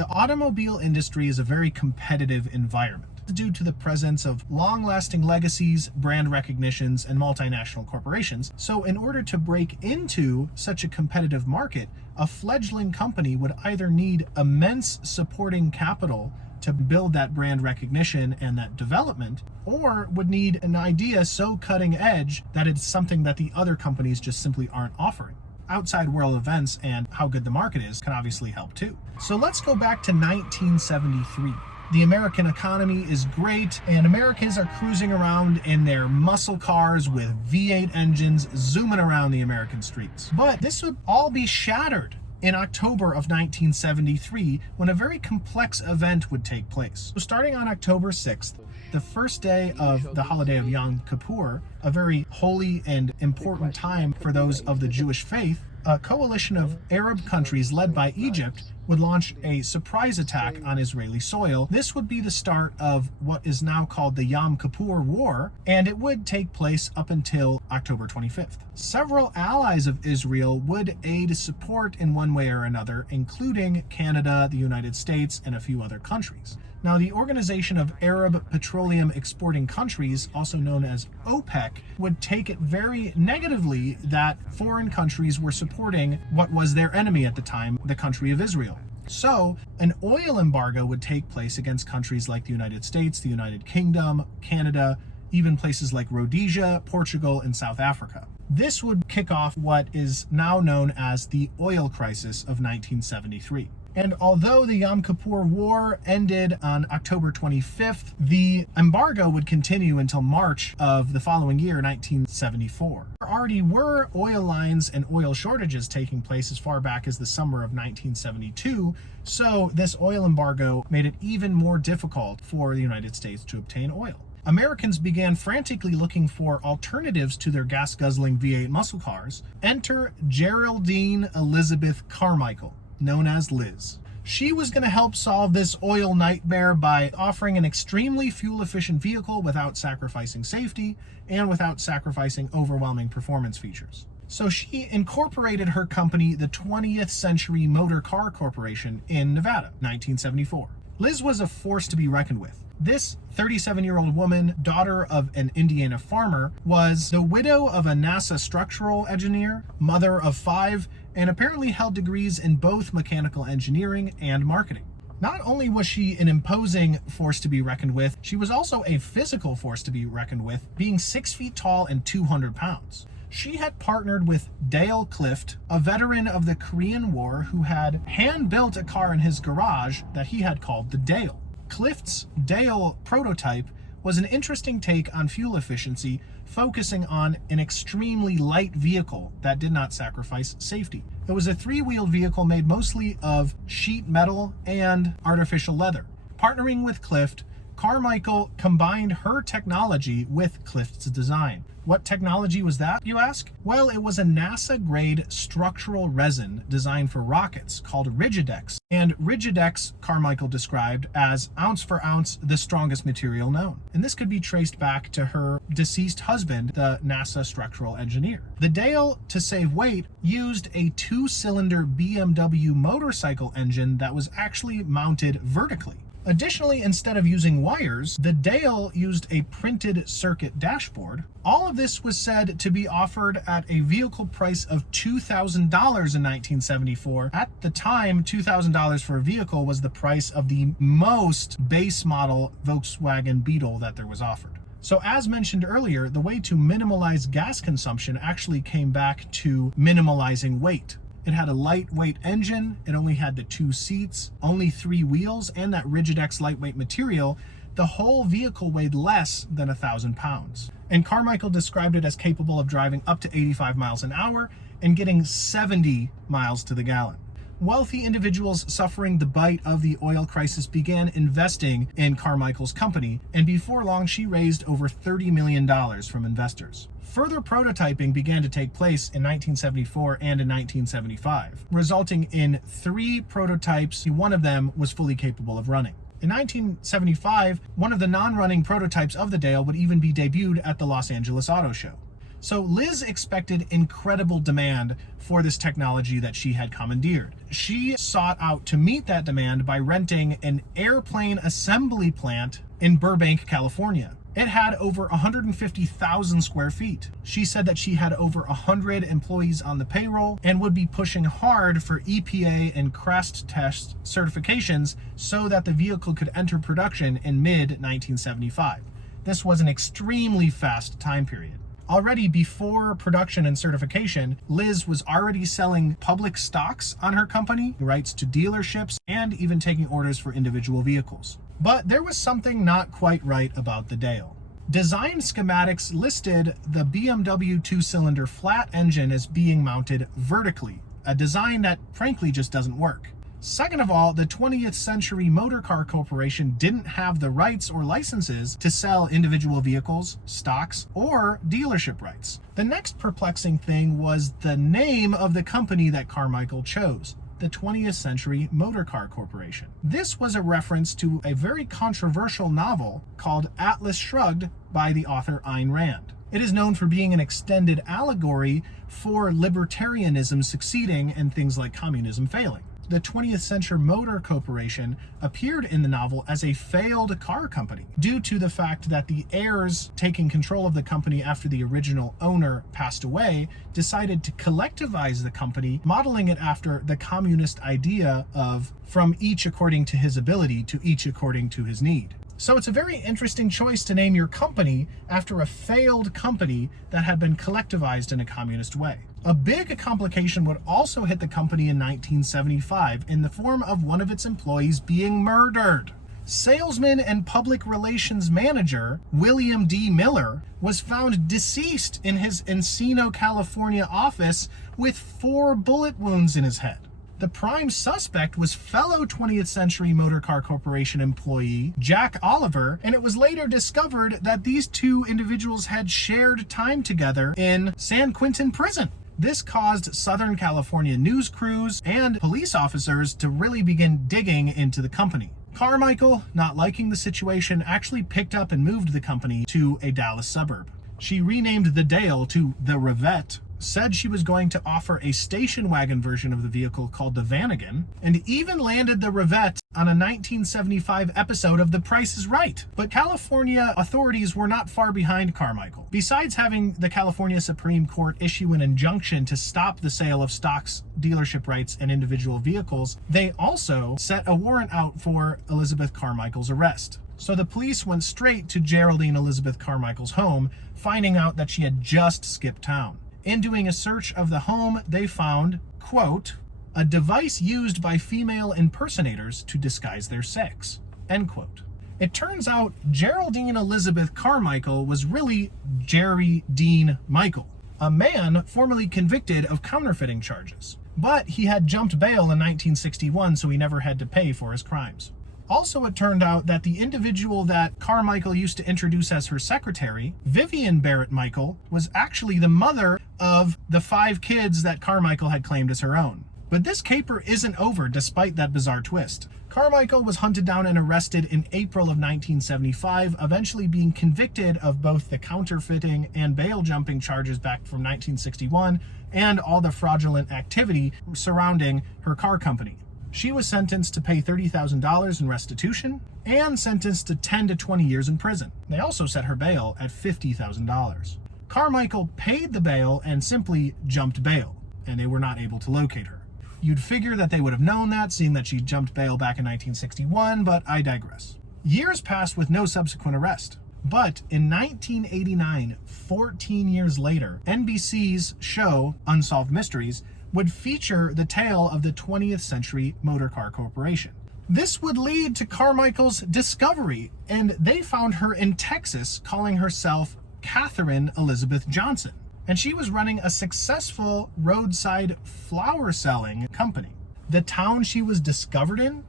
The automobile industry is a very competitive environment due to the presence of long-lasting legacies, brand recognitions, and multinational corporations. So in order to break into such a competitive market, a fledgling company would either need immense supporting capital to build that brand recognition and that development, or would need an idea so cutting edge that it's something that the other companies just simply aren't offering. Outside world events and how good the market is can obviously help too. So let's go back to 1973. The American economy is great, and Americans are cruising around in their muscle cars with V8 engines zooming around the American streets. But this would all be shattered in October of 1973 when a very complex event would take place. So starting on October 6th, the first day of the holiday of Yom Kippur, a very holy and important time for those of the Jewish faith, a coalition of Arab countries led by Egypt would launch a surprise attack on Israeli soil. This would be the start of what is now called the Yom Kippur War, and it would take place up until October 25th. Several allies of Israel would aid support in one way or another, including Canada, the United States, and a few other countries. Now, the Organization of Arab Petroleum Exporting Countries, also known as OPEC, would take it very negatively that foreign countries were supporting what was their enemy at the time, the country of Israel. So, an oil embargo would take place against countries like the United States, the United Kingdom, Canada, even places like Rhodesia, Portugal, and South Africa. This would kick off what is now known as the oil crisis of 1973. And although the Yom Kippur War ended on October 25th, the embargo would continue until March of the following year, 1974. There already were oil lines and oil shortages taking place as far back as the summer of 1972, so this oil embargo made it even more difficult for the United States to obtain oil. Americans began frantically looking for alternatives to their gas-guzzling V8 muscle cars. Enter Geraldine Elizabeth Carmichael, known as Liz. She was going to help solve this oil nightmare by offering an extremely fuel-efficient vehicle without sacrificing safety and without sacrificing overwhelming performance features. So she incorporated her company, the 20th Century Motor Car Corporation, in Nevada, 1974. Liz was a force to be reckoned with. This 37-year-old woman, daughter of an Indiana farmer, was the widow of a NASA structural engineer, mother of 5, and apparently held degrees in both mechanical engineering and marketing. Not only was she an imposing force to be reckoned with, she was also a physical force to be reckoned with, being 6 feet tall and 200 pounds. She had partnered with Dale Clift, a veteran of the Korean War who had hand-built a car in his garage that he had called the Dale. Clift's Dale prototype was an interesting take on fuel efficiency, focusing on an extremely light vehicle that did not sacrifice safety. It was a 3-wheeled vehicle made mostly of sheet metal and artificial leather. Partnering with Clift, Carmichael combined her technology with Clift's design. What technology was that, you ask? Well, it was a NASA-grade structural resin designed for rockets called Rigidex. And Rigidex, Carmichael described as ounce for ounce the strongest material known. And this could be traced back to her deceased husband, the NASA structural engineer. The Dale, to save weight, used a 2-cylinder BMW motorcycle engine that was actually mounted vertically. Additionally, instead of using wires, the Dale used a printed circuit dashboard. All of this was said to be offered at a vehicle price of $2,000 in 1974. At the time, $2,000 for a vehicle was the price of the most base model Volkswagen Beetle that there was offered. So as mentioned earlier, the way to minimalize gas consumption actually came back to minimalizing weight. It had a lightweight engine, it only had the 2 seats, only 3 wheels, and that Rigidex lightweight material. The whole vehicle weighed less than 1,000 pounds. And Carmichael described it as capable of driving up to 85 miles an hour and getting 70 miles to the gallon. Wealthy individuals suffering the bite of the oil crisis began investing in Carmichael's company, and before long she raised over $30 million from investors. Further prototyping began to take place in 1974 and in 1975, resulting in 3 prototypes. One of them was fully capable of running. In 1975, one of the non-running prototypes of the Dale would even be debuted at the Los Angeles Auto Show. So Liz expected incredible demand for this technology that she had commandeered. She sought out to meet that demand by renting an airplane assembly plant in Burbank, California. It had over 150,000 square feet. She said that she had over 100 employees on the payroll and would be pushing hard for EPA and crash test certifications so that the vehicle could enter production in mid-1975. This was an extremely fast time period. Already before production and certification, Liz was already selling public stocks on her company, rights to dealerships, and even taking orders for individual vehicles. But there was something not quite right about the Dale. Design schematics listed the BMW two-cylinder flat engine as being mounted vertically, a design that frankly just doesn't work. Second of all, the 20th Century Motor Car Corporation didn't have the rights or licenses to sell individual vehicles, stocks, or dealership rights. The next perplexing thing was the name of the company that Carmichael chose, the 20th Century Motor Car Corporation. This was a reference to a very controversial novel called Atlas Shrugged by the author Ayn Rand. It is known for being an extended allegory for libertarianism succeeding and things like communism failing. The 20th Century Motor Corporation appeared in the novel as a failed car company due to the fact that the heirs taking control of the company after the original owner passed away decided to collectivize the company, modeling it after the communist idea of from each according to his ability to each according to his need. So it's a very interesting choice to name your company after a failed company that had been collectivized in a communist way. A big complication would also hit the company in 1975 in the form of one of its employees being murdered. Salesman and public relations manager William D. Miller was found deceased in his Encino, California office with 4 bullet wounds in his head. The prime suspect was fellow 20th Century Motor Car Corporation employee Jack Oliver, and it was later discovered that these two individuals had shared time together in San Quentin prison. This caused Southern California news crews and police officers to really begin digging into the company. Carmichael, not liking the situation, actually picked up and moved the company to a Dallas suburb. She renamed the Dale to the Revette, said she was going to offer a station wagon version of the vehicle called the Vanagon, and even landed the Revette on a 1975 episode of The Price is Right. But California authorities were not far behind Carmichael. Besides having the California Supreme Court issue an injunction to stop the sale of stocks, dealership rights, and individual vehicles, they also set a warrant out for Elizabeth Carmichael's arrest. So the police went straight to Geraldine Elizabeth Carmichael's home, finding out that she had just skipped town. In doing a search of the home, they found, quote, a device used by female impersonators to disguise their sex, end quote. It turns out Geraldine Elizabeth Carmichael was really Jerry Dean Michael, a man formerly convicted of counterfeiting charges. But he had jumped bail in 1961, so he never had to pay for his crimes. Also, it turned out that the individual that Carmichael used to introduce as her secretary, Vivian Barrett Michael, was actually the mother of the 5 kids that Carmichael had claimed as her own. But this caper isn't over despite that bizarre twist. Carmichael was hunted down and arrested in April of 1975, eventually being convicted of both the counterfeiting and bail jumping charges back from 1961 and all the fraudulent activity surrounding her car company. She was sentenced to pay $30,000 in restitution and sentenced to 10 to 20 years in prison. They also set her bail at $50,000. Carmichael paid the bail and simply jumped bail, and they were not able to locate her. You'd figure that they would have known that, seeing that she jumped bail back in 1961, but I digress. Years passed with no subsequent arrest. But in 1989, 14 years later, NBC's show Unsolved Mysteries would feature the tale of the 20th Century Motor Car Corporation. This would lead to Carmichael's discovery, and they found her in Texas calling herself Catherine Elizabeth Johnson. And she was running a successful roadside flower selling company. The town she was discovered in?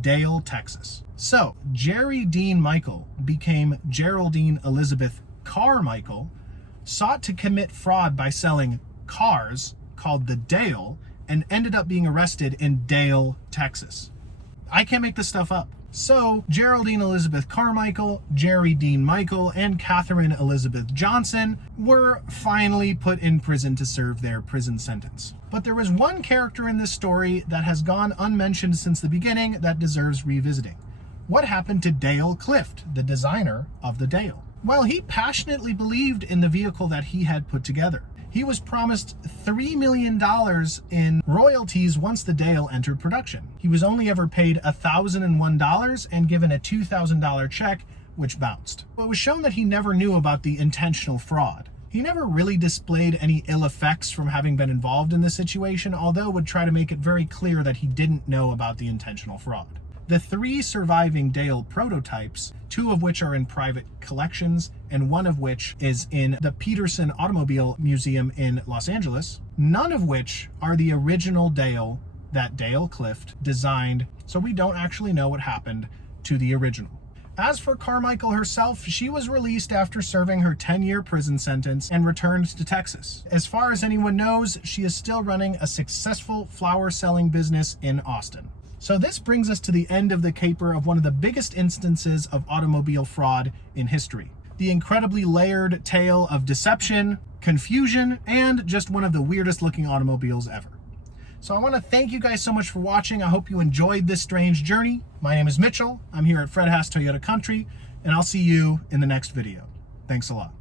Dale, Texas. So, Jerry Dean Michael became Geraldine Elizabeth Carmichael, sought to commit fraud by selling cars called the Dale, and ended up being arrested in Dale, Texas. I can't make this stuff up. So Geraldine Elizabeth Carmichael, Jerry Dean Michael, and Catherine Elizabeth Johnson were finally put in prison to serve their prison sentence. But there was one character in this story that has gone unmentioned since the beginning that deserves revisiting. What happened to Dale Clift, the designer of the Dale? Well, he passionately believed in the vehicle that he had put together. He was promised $3 million in royalties once the Dale entered production. He was only ever paid $1,001 and given a $2,000 check, which bounced. It was shown that he never knew about the intentional fraud. He never really displayed any ill effects from having been involved in the situation, although would try to make it very clear that he didn't know about the intentional fraud. The 3 surviving Dale prototypes, 2 of which are in private collections, and 1 of which is in the Peterson Automobile Museum in Los Angeles, none of which are the original Dale that Dale Clift designed, so we don't actually know what happened to the original. As for Carmichael herself, she was released after serving her 10-year prison sentence and returned to Texas. As far as anyone knows, she is still running a successful flower-selling business in Austin. So this brings us to the end of the caper of one of the biggest instances of automobile fraud in history. The incredibly layered tale of deception, confusion, and just one of the weirdest looking automobiles ever. So I want to thank you guys so much for watching. I hope you enjoyed this strange journey. My name is Mitchell. I'm here at Fred Haas Toyota Country, and I'll see you in the next video. Thanks a lot.